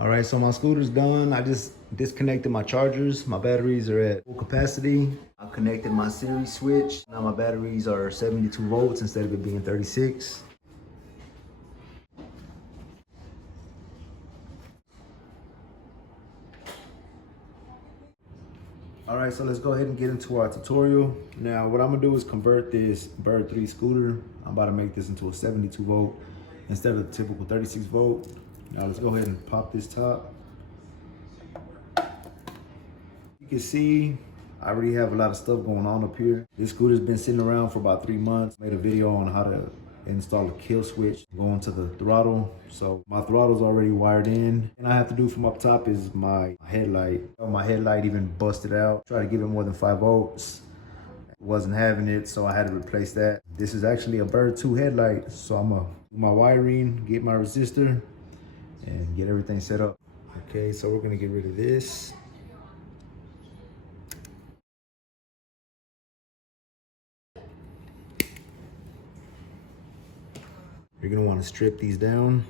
All right, so my scooter's done. I just disconnected my chargers. My batteries are at full capacity. I connected my series switch. Now my batteries are 72 volts instead of it being 36. All right, so let's go ahead and get into our tutorial. Now, what I'm gonna do is convert this Bird 3 scooter. I'm about to make this into a 72 volt instead of the typical 36 volt. Now let's go ahead and pop this top. You can see I already have a lot of stuff going on up here. This scooter's been sitting around for about 3 months. Made a video on how to install a kill switch going to the throttle. So my throttle's already wired in. And I have to do from up top is my headlight. My headlight even busted out. Try to give it more than 5 volts. Wasn't having it, so I had to replace that. This is actually a Bird 2 headlight. So I'm gonna do my wiring, get my resistor, and get everything set up. Okay, so we're gonna get rid of this. You're gonna want to strip these down.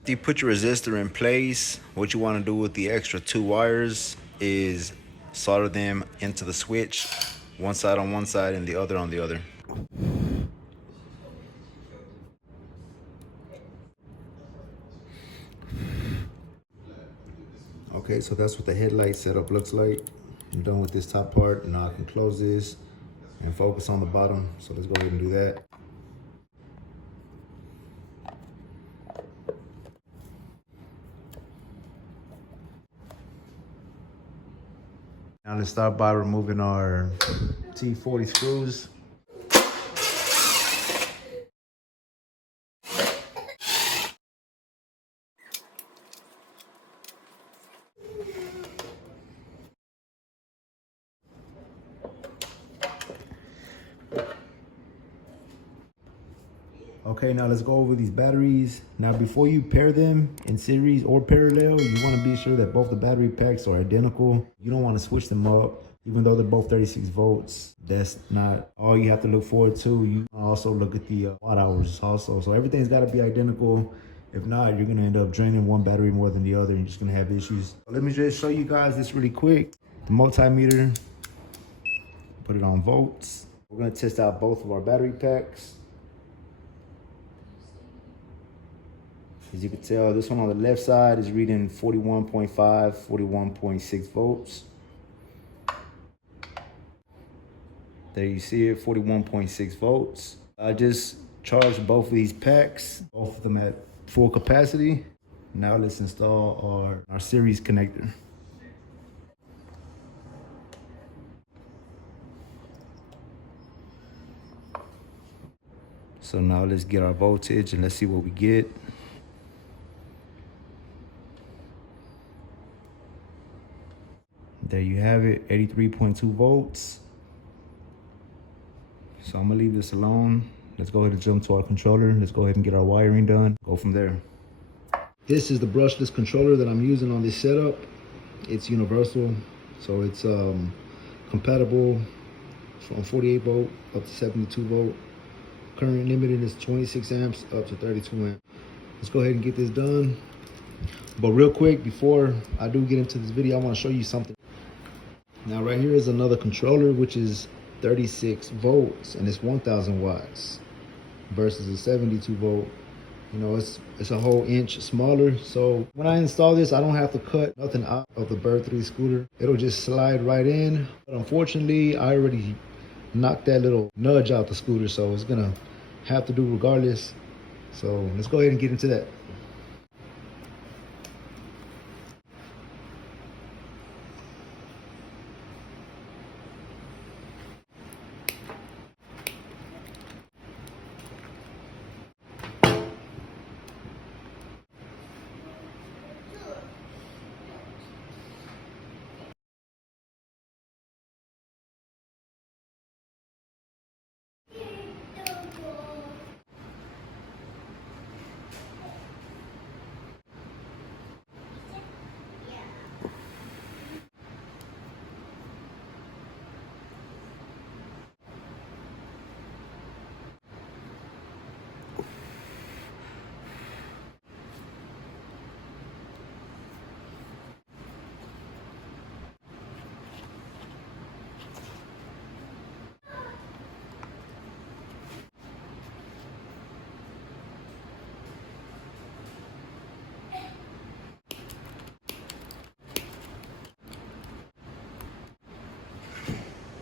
After you put your resistor in place, what you want to do with the extra 2 wires is solder them into the switch, one side on one side and the other on the other. Okay, so that's what the headlight setup looks like. I'm done with this top part, and now I can close this and focus on the bottom. So let's go ahead and do that. Now let's start by removing our T40 screws. Okay, now let's go over these batteries. Now, before you pair them in series or parallel, you want to be sure that both the battery packs are identical. You don't want to switch them up, even though they're both 36 volts. That's not all you have to look forward to. You also look at the watt hours also. So everything's got to be identical. If not, you're going to end up draining one battery more than the other, and you're just going to have issues. So let me just show you guys this really quick. The multimeter, put it on volts. We're going to test out both of our battery packs. As you can tell, this one on the left side is reading 41.5, 41.6 volts. There you see it, 41.6 volts. I just charged both of these packs, both of them at full capacity. Now let's install our series connector. So now let's get our voltage and let's see what we get. There you have it, 83.2 volts. So I'm gonna leave this alone. Let's go ahead and jump to our controller. Let's go ahead and get our wiring done. Go from there. This is the brushless controller that I'm using on this setup. It's universal, so it's compatible from 48 volt up to 72 volt. Current limited is 26 amps up to 32 amps. Let's go ahead and get this done. But real quick, before I do get into this video, I want to show you something. Now right here is another controller, which is 36 volts and it's 1000 watts versus a 72 volt. You know, it's a whole inch smaller. So when I install this, I don't have to cut nothing out of the Bird 3 scooter. It'll just slide right in. But unfortunately, I already knocked that little nudge out the scooter, so it's gonna have to do regardless. So let's go ahead and get into that.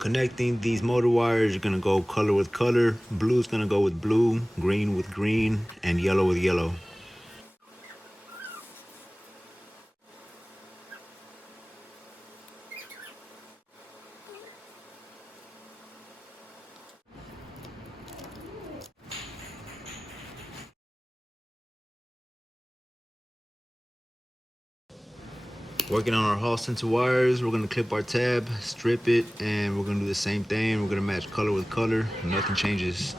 Connecting these motor wires, you're gonna go color with color. Blue is gonna go with blue, green with green, and yellow with yellow. Working on our Hall sensor wires, we're gonna clip our tab, strip it, and we're gonna do the same thing. We're gonna match color with color, nothing changes.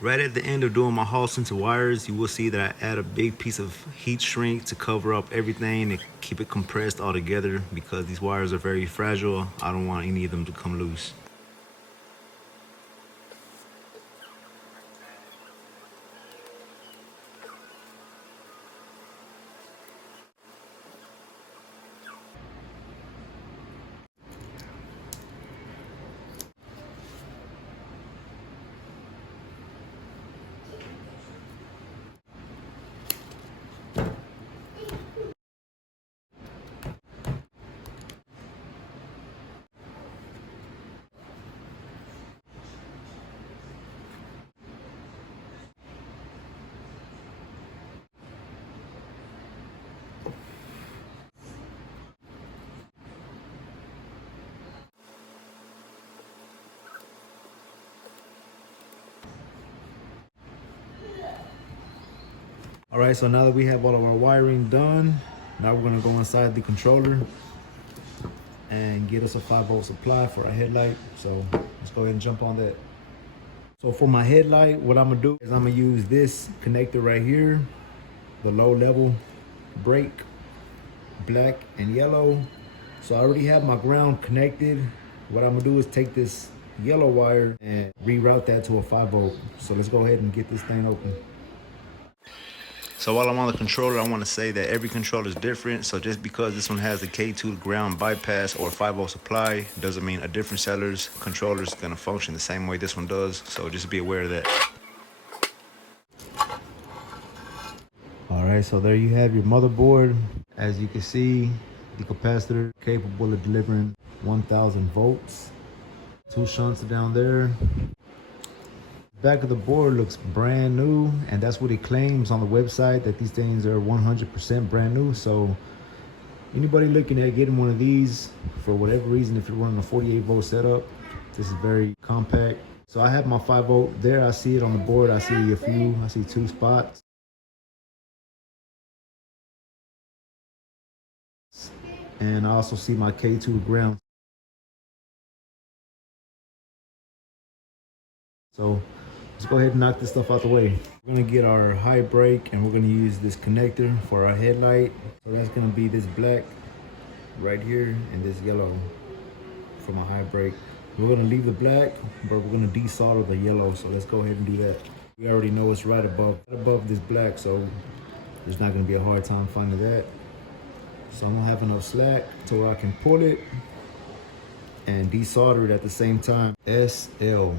Right at the end of doing my Hall sensor wires, you will see that I add a big piece of heat shrink to cover up everything and keep it compressed all together because these wires are very fragile. I don't want any of them to come loose. All right, so now that we have all of our wiring done, now we're gonna go inside the controller and get us a 5-volt supply for our headlight. So let's go ahead and jump on that. So for my headlight, what I'm gonna do is I'm gonna use this connector right here, the low level brake, black and yellow. So I already have my ground connected. What I'm gonna do is take this yellow wire and reroute that to a 5-volt. So let's go ahead and get this thing open. So while I'm on the controller, I want to say that every controller is different. So just because this one has a K2 ground bypass or 5-volt supply doesn't mean a different seller's controller is going to function the same way this one does. So just be aware of that. All right, so there you have your motherboard. As you can see, the capacitor capable of delivering 1000 volts. 2 shunts down there. Back of the board looks brand new, and that's what it claims on the website, that these things are 100% brand new. So anybody looking at getting one of these for whatever reason, if you're running a 48-volt setup, this is very compact. So I have my 5-volt there. I see it on the board. I see a few. I see 2 spots. And I also see my K2 ground. So let's go ahead and knock this stuff out the way. We're gonna get our high brake and we're gonna use this connector for our headlight. So that's gonna be this black right here and this yellow for my high brake. We're gonna leave the black, but we're gonna desolder the yellow. So let's go ahead and do that. We already know it's right above this black, so there's not gonna be a hard time finding that. So I'm gonna have enough slack to where I can pull it and desolder it at the same time. SL.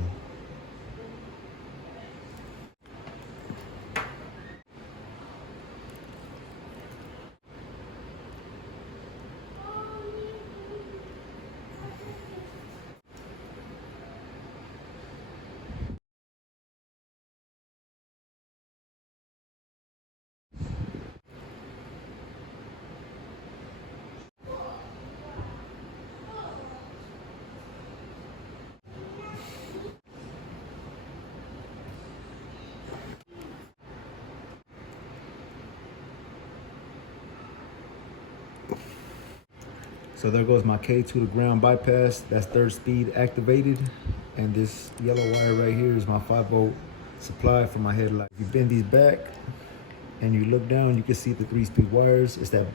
So there goes my K2 to ground bypass. That's 3rd speed activated. And this yellow wire right here is my 5-volt supply for my headlight. If you bend these back and you look down, you can see the 3-speed wires. It's that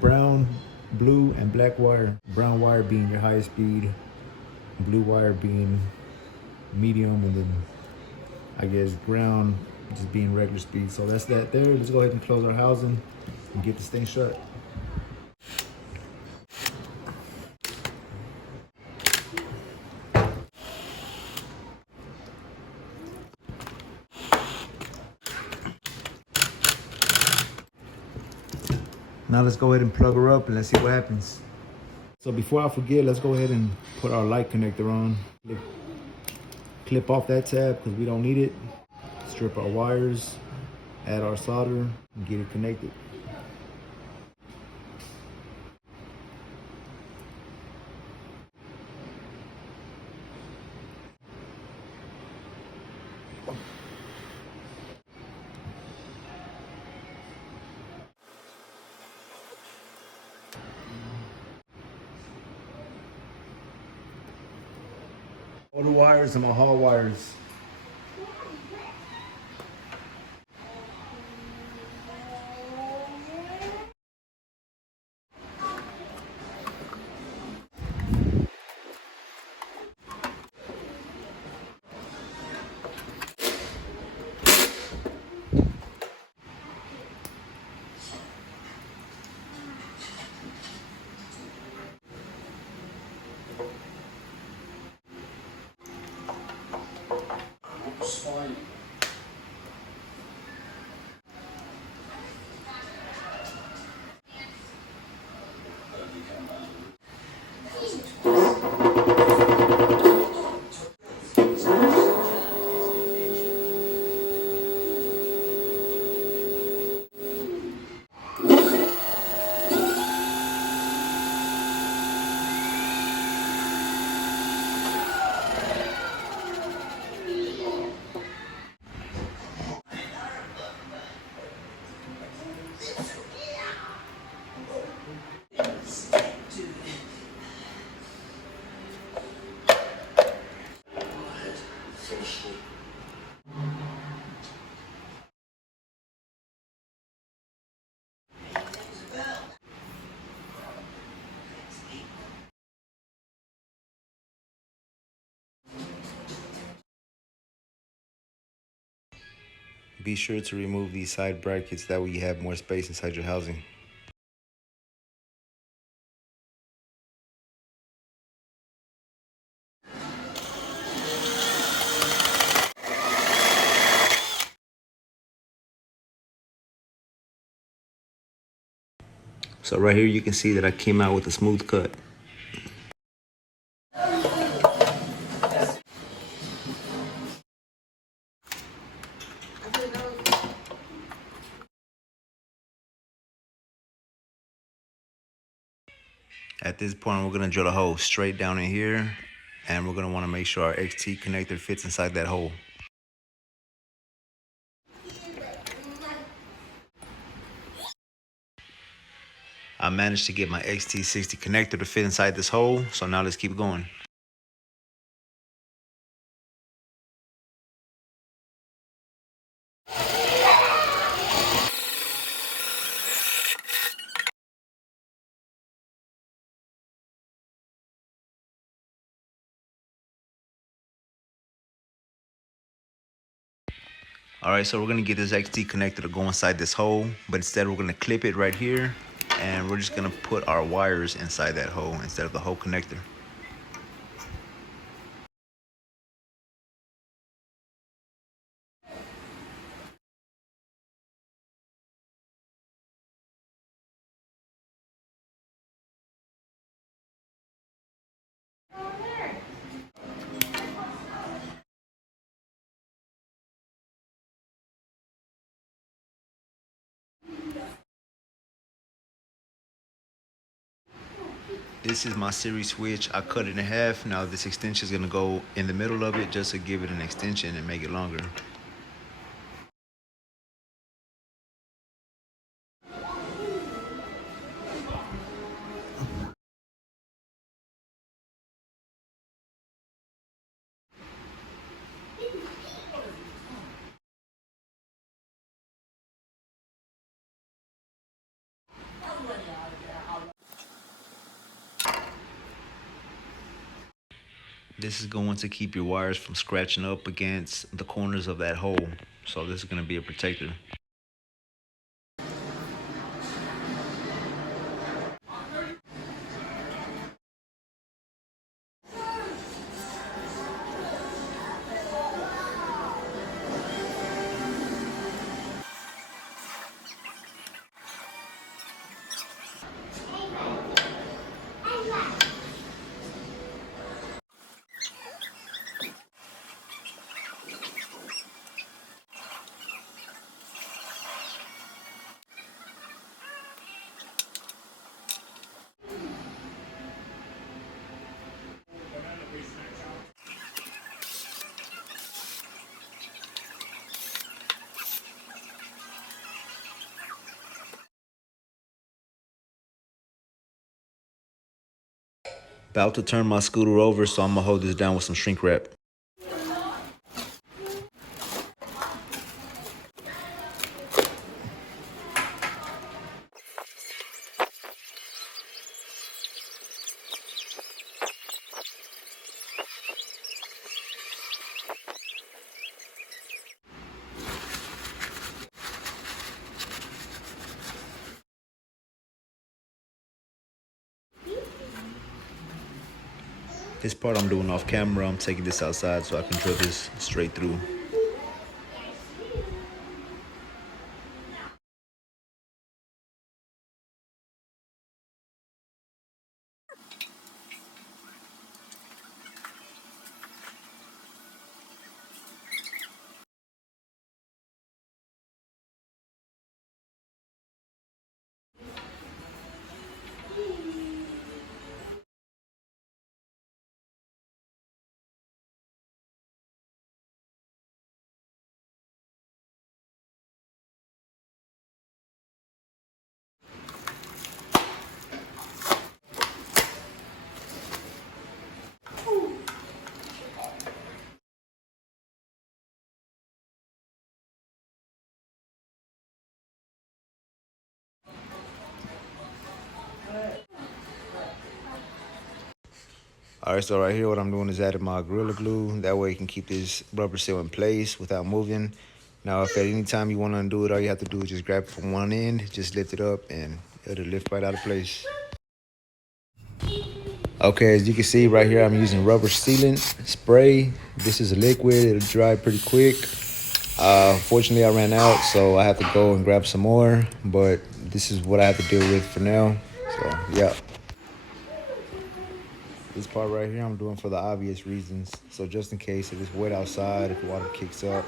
brown, blue, and black wire. Brown wire being your highest speed, blue wire being medium, and then I guess ground just being regular speed. So that's that there. Let's go ahead and close our housing and get this thing shut. Now let's go ahead and plug her up and let's see what happens. So before I forget, let's go ahead and put our light connector on. Clip off that tab because we don't need it. Strip our wires, add our solder, and get it connected. All the wires are my hall wires. Be sure to remove these side brackets, that way you have more space inside your housing. So right here you can see that I came out with a smooth cut. At this point, we're gonna drill a hole straight down in here, and we're gonna wanna make sure our XT connector fits inside that hole. I managed to get my XT60 connector to fit inside this hole, so now let's keep going. All right, so we're gonna get this XT connector to go inside this hole, but instead we're gonna clip it right here, and we're just gonna put our wires inside that hole instead of the hole connector. This is my series switch. I cut it in half. Now this extension is gonna go in the middle of it just to give it an extension and make it longer. This is going to keep your wires from scratching up against the corners of that hole. So this is going to be a protector. About to turn my scooter over, so I'm gonna hold this down with some shrink wrap. This part I'm doing off camera. I'm taking this outside so I can drill this straight through. All right, so right here, what I'm doing is adding my Gorilla Glue. That way you can keep this rubber seal in place without moving. Now, if at any time you want to undo it, all you have to do is just grab it from one end, just lift it up, and it'll lift right out of place. Okay, as you can see right here, I'm using rubber sealant spray. This is a liquid. It'll dry pretty quick. Fortunately, I ran out, so I have to go and grab some more. But this is what I have to deal with for now. So, yeah. This part right here I'm doing for the obvious reasons. So just in case if it's wet outside, if the water kicks up,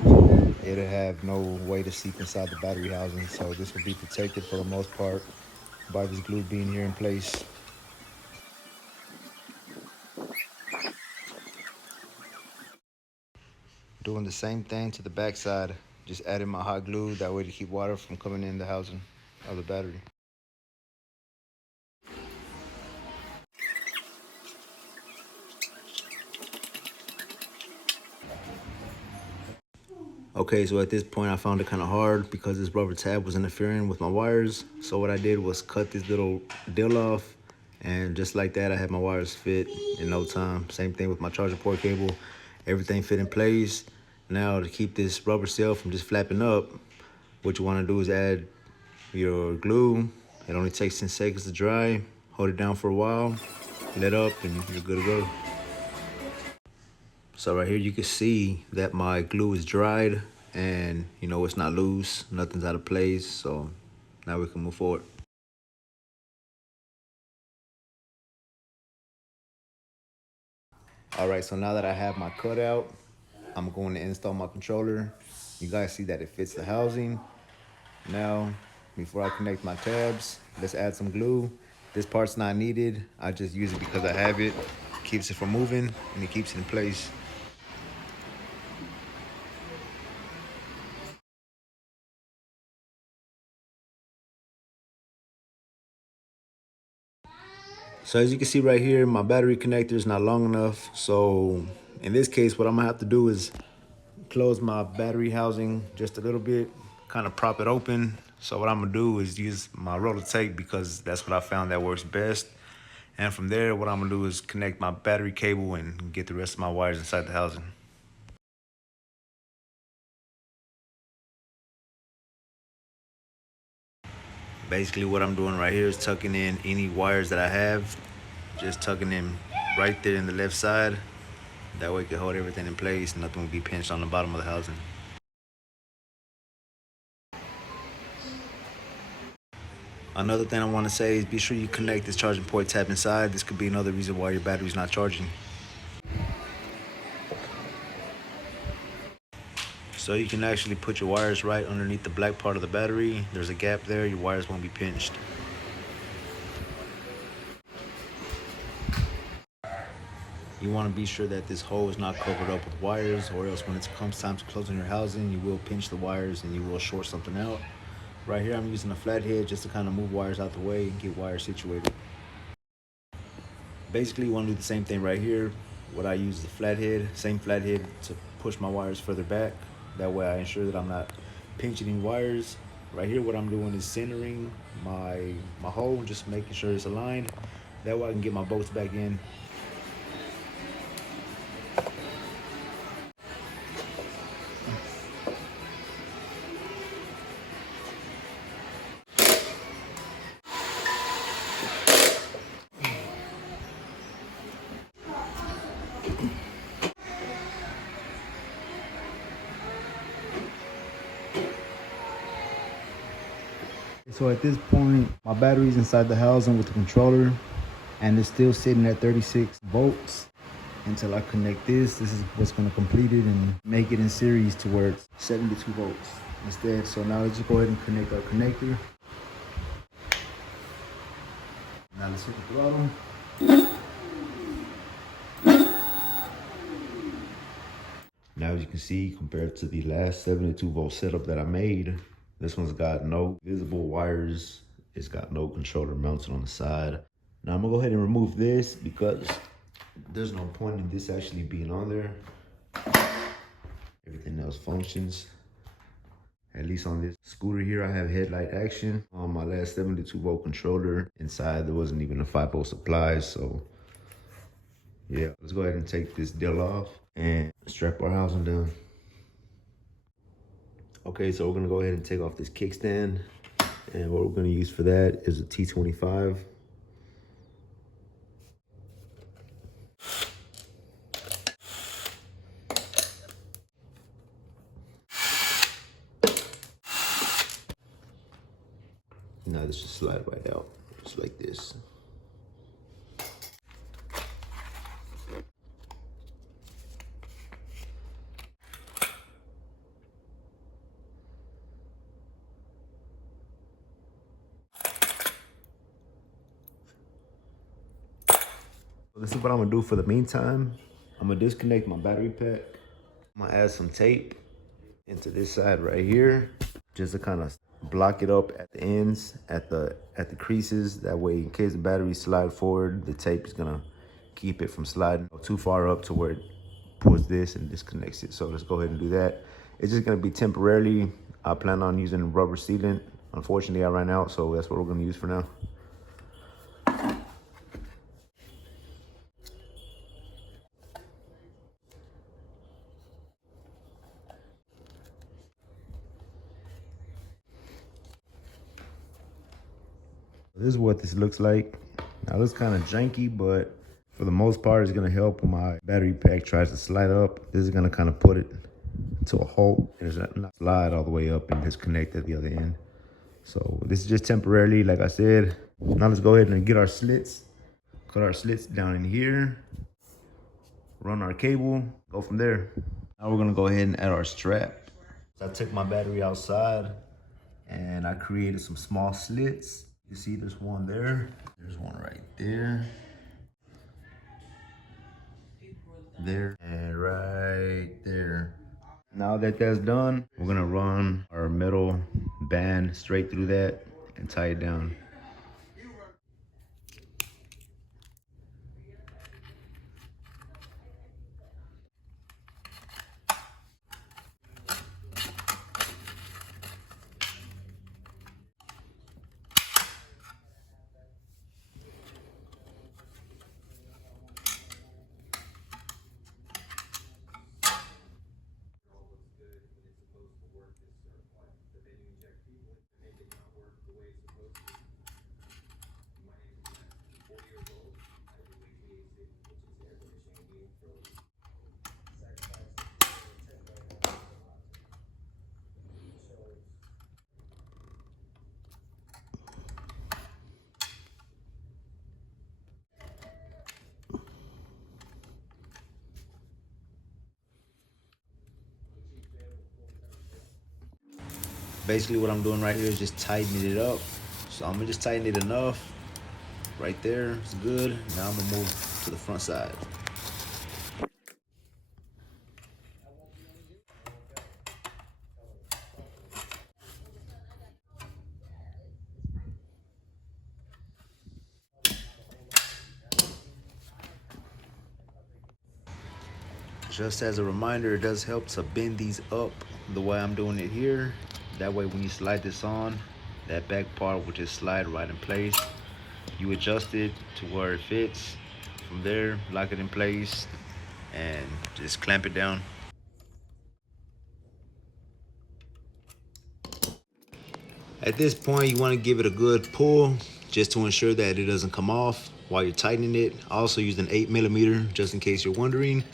it'll have no way to seep inside the battery housing. So this will be protected for the most part by this glue being here in place. Doing the same thing to the back side. Just adding my hot glue, that way to keep water from coming in the housing of the battery. Okay, so at this point I found it kind of hard because this rubber tab was interfering with my wires. So what I did was cut this little deal off, and just like that I had my wires fit in no time. Same thing with my charger port cable. Everything fit in place. Now to keep this rubber seal from just flapping up, what you want to do is add your glue. It only takes 10 seconds to dry. Hold it down for a while, let up, and you're good to go. So right here you can see that my glue is dried and it's not loose, nothing's out of place. So now we can move forward. All right, so now that I have my cutout, I'm going to install my controller. You guys see that it fits the housing. Now, before I connect my tabs, let's add some glue. This part's not needed. I just use it because I have it. Keeps it from moving and it keeps it in place. So as you can see right here, my battery connector is not long enough. So in this case, what I'm gonna have to do is close my battery housing just a little bit, kind of prop it open. So what I'm gonna do is use my roller tape because that's what I found that works best. And from there, what I'm gonna do is connect my battery cable and get the rest of my wires inside the housing. Basically what I'm doing right here is tucking in any wires that I have, just tucking them right there in the left side. That way it can hold everything in place, nothing will be pinched on the bottom of the housing. Another thing I want to say is be sure you connect this charging port tap inside. This could be another reason why your battery's not charging. So you can actually put your wires right underneath the black part of the battery. There's a gap there, your wires won't be pinched. You want to be sure that this hole is not covered up with wires, or else when it comes time to closing your housing, you will pinch the wires and you will short something out. Right here, I'm using a flathead just to kind of move wires out the way and get wires situated. Basically, you want to do the same thing right here. What I use is a flathead, same flathead to push my wires further back. That way I ensure that I'm not pinching any wires. Right here, what I'm doing is centering my hole, just making sure it's aligned. That way I can get my bolts back in. So at this point, my battery's inside the housing with the controller, and it's still sitting at 36 volts until I connect this. This is what's going to complete it and make it in series to where it's 72 volts instead. So now let's just go ahead and connect our connector. Now let's hit the throttle. Now as you can see, compared to the last 72 volt setup that I made, this one's got no visible wires. It's got no controller mounted on the side. Now I'm gonna go ahead and remove this because there's no point in this actually being on there. Everything else functions. At least on this scooter here, I have headlight action. On my last 72 volt controller, inside there wasn't even a 5 volt supply. So yeah, let's go ahead and take this deal off and strap our housing down. Okay, so we're gonna go ahead and take off this kickstand. And what we're gonna use for that is a T25. Now this just slide right out, just like this. So this is what I'm gonna do for the meantime. I'm gonna disconnect my battery pack. I'm gonna add some tape into this side right here, just to kind of block it up at the ends, at the creases. That way, in case the battery slide forward, the tape is gonna keep it from sliding too far up to where it pulls this and disconnects it. So let's go ahead and do that. It's just gonna be temporarily. I plan on using rubber sealant. Unfortunately, I ran out, so that's what we're gonna use for now. This is what this looks like. Now, it looks kind of janky, but for the most part, it's gonna help when my battery pack tries to slide up. This is gonna kind of put it to a halt and it's not slide all the way up and disconnect at the other end. So this is just temporarily, like I said. Now let's go ahead and get our slits. Cut our slits down in here. Run our cable, go from there. Now we're gonna go ahead and add our strap. So I took my battery outside and I created some small slits. You see there's one there, there's one right there, there, and right there. Now that that's done, we're gonna run our metal band straight through that and tie it down. Basically what I'm doing right here is just tightening it up. So I'm gonna just tighten it enough. Right there, it's good. Now I'm gonna move to the front side. Just as a reminder, it does help to bend these up the way I'm doing it here. That way when you slide this on, that back part will just slide right in place. You adjust it to where it fits. From there, lock it in place and just clamp it down. At this point, you want to give it a good pull just to ensure that it doesn't come off while you're tightening it. I also used an 8mm just in case you're wondering.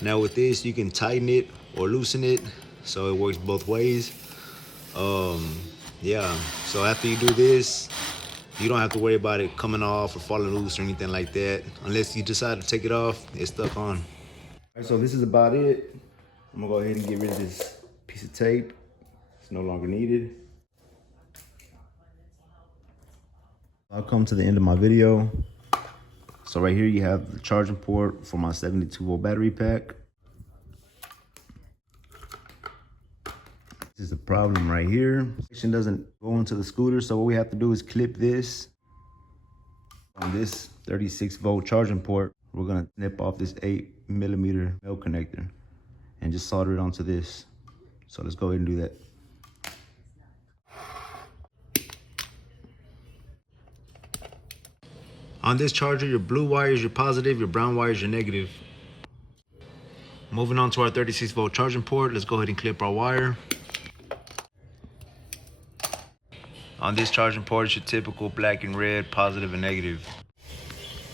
Now with this, you can tighten it or loosen it, so it works both ways. Yeah, so after you do this, you don't have to worry about it coming off or falling loose or anything like that. Unless you decide to take it off, it's stuck on. All right, so this is about it. I'm gonna go ahead and get rid of this piece of tape. It's no longer needed. I'll come to the end of my video. So right here you have the charging port for my 72-volt battery pack. This is the problem right here. It doesn't go into the scooter, so what we have to do is clip this on this 36-volt charging port. We're gonna snip off this 8mm male connector and just solder it onto this. So let's go ahead and do that. On this charger, your blue wire is your positive, your brown wire is your negative. Moving on to our 36-volt charging port, let's go ahead and clip our wire. On this charging port, it's your typical black and red, positive and negative.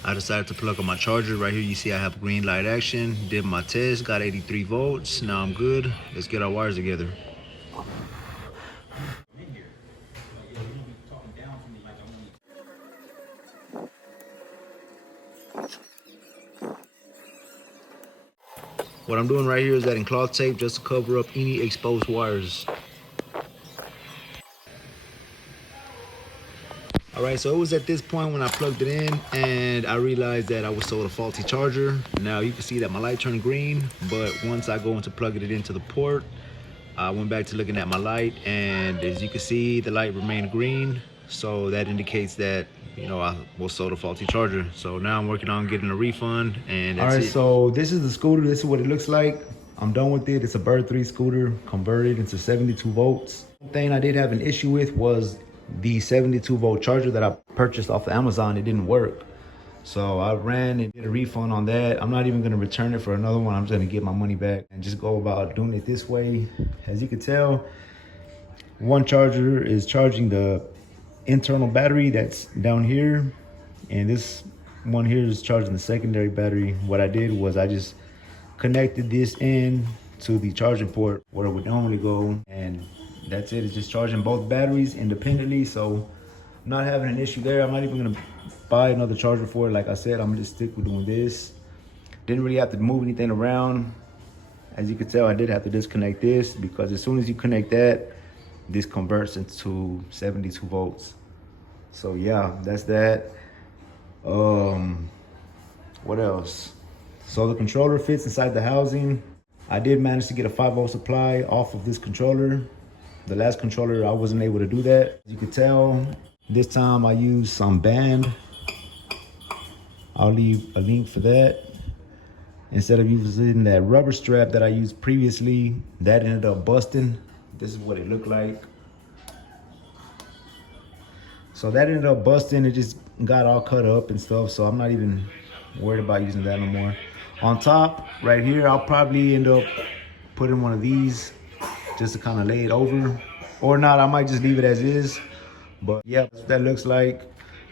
I decided to plug up my charger. Right here you see I have green light action. Did my test, got 83 volts. Now I'm good. Let's get our wires together. What I'm doing right here is adding cloth tape just to cover up any exposed wires. All right, so it was at this point when I plugged it in and I realized that I was sold a faulty charger. Now you can see that my light turned green, but once I go into plugging it into the port, I went back to looking at my light, and as you can see, the light remained green. So that indicates that, you know, I was sold a faulty charger. So now I'm working on getting a refund, and that's it. All right, so this is the scooter. This is what it looks like. I'm done with it. It's a Bird 3 scooter converted into 72 volts. One thing I did have an issue with was the 72-volt charger that I purchased off of Amazon. It didn't work. So I ran and did a refund on that. I'm not even gonna return it for another one. I'm just gonna get my money back and just go about doing it this way. As you can tell, one charger is charging the internal battery that's down here, and this one here is charging the secondary battery. What I did was I just connected this in to the charging port where it would normally go, and that's it. It's just charging both batteries independently. So I'm not having an issue there. I'm not even gonna buy another charger for it. Like I said, I'm gonna just stick with doing this. Didn't really have to move anything around. As you can tell, I did have to disconnect this because as soon as you connect that, this converts into 72 volts. So yeah, that's that. What else? So the controller fits inside the housing. I did manage to get a 5-volt supply off of this controller. The last controller, I wasn't able to do that. As you can tell, this time I used some band. I'll leave a link for that. Instead of using that rubber strap that I used previously, that ended up busting. This is what it looked like. So that ended up busting. It just got all cut up and stuff. So I'm not even worried about using that no more. On top, right here, I'll probably end up putting one of these just to kind of lay it over. Or not, I might just leave it as is. But yeah, that's what that looks like.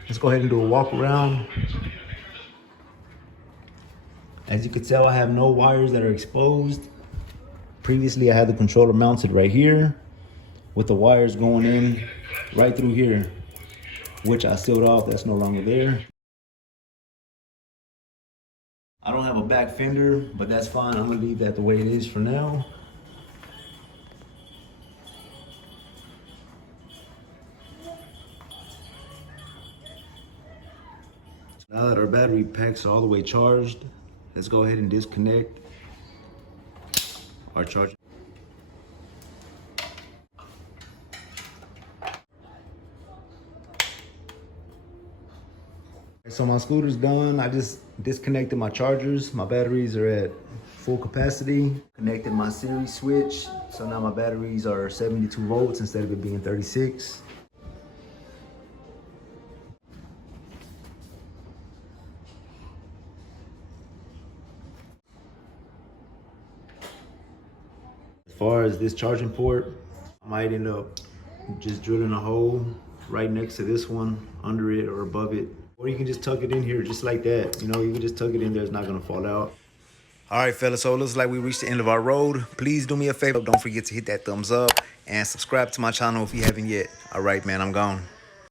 Let's go ahead and do a walk around. As you can tell, I have no wires that are exposed. Previously, I had the controller mounted right here with the wires going in right through here, which I sealed off. That's no longer there. I don't have a back fender, but that's fine. I'm gonna leave that the way it is for now. Now that our battery packs are all the way charged, let's go ahead and disconnect our charger. So my scooter's done. I just disconnected my chargers. My batteries are at full capacity. Connected my series switch. So now my batteries are 72 volts instead of it being 36. As far as this charging port, I might end up just drilling a hole right next to this one, under it or above it. Or you can just tuck it in here just like that. You know, you can just tuck it in there, it's not gonna fall out. All right, fellas, so it looks like we reached the end of our road. Please do me a favor, don't forget to hit that thumbs up and subscribe to my channel if you haven't yet. All right, man, I'm gone.